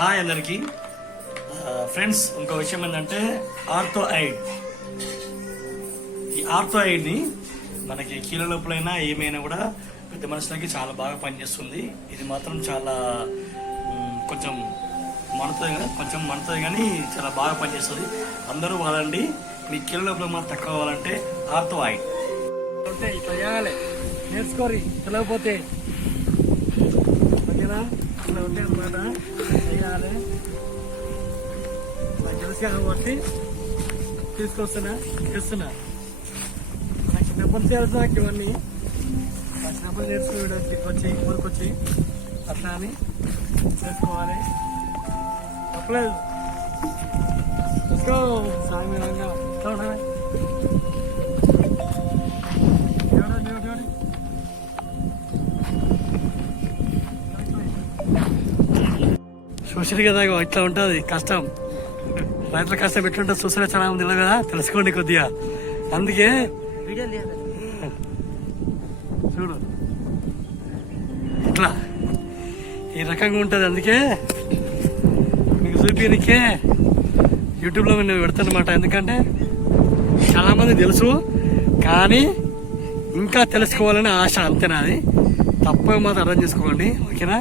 Hi అందరికి. Friends ఇంకో విషయం ఏంటంటే ఆర్థో ఐడ్ ఈ ఆర్థో ఐడ్ని మనకి కీళ్ళ లోపలైనా ఏమైనా కూడా పెద్ద మనుషులకి చాలా బాగా పనిచేస్తుంది. ఇది మాత్రం చాలా కొంచెం మనుతుంది కదా కొంచెం మనుతుంది కానీ చాలా బాగా పనిచేస్తుంది. అందరూ వాడండి. మీ కీళ్ళ లోపల మాత్రం తక్కువ కావాలంటే ఆర్థో ఐడ్ అంటే ఇట్లా చేయాలి. నేర్చుకోరి. తెలియకపోతే ఓకేనా ఇట్లా ఉంటే అనమాట చేయాలి నాకు తెలుసు కాబట్టి తీసుకొస్తున్నా చేస్తున్నా. నాకు చిన్నప్పటి నుంచి తెలుసు నాకు ఇవన్నీ. నాకు చిన్నప్పటి నేర్చుకుని వచ్చి అట్లా అని నేర్చుకోవాలి తప్పలేదు. సాయం చూసారు కదా ఇట్లా ఉంటుంది కష్టం. రైతుల కష్టం ఎట్లుంటుంది చూసారా చాలా మంది తెలియదు కదా తెలుసుకోండి కొద్దిగా. అందుకే చూడు. ఇట్లా. ఈ రకంగా ఉంటుంది అందుకే మీకు చూపించే యూట్యూబ్లో నేను పెడతానమాట. ఎందుకంటే చాలామంది తెలుసు కానీ ఇంకా తెలుసుకోవాలని ఆశ అంతేనా అది తప్ప మాత్రం అర్థం చేసుకోండి ఓకేనా?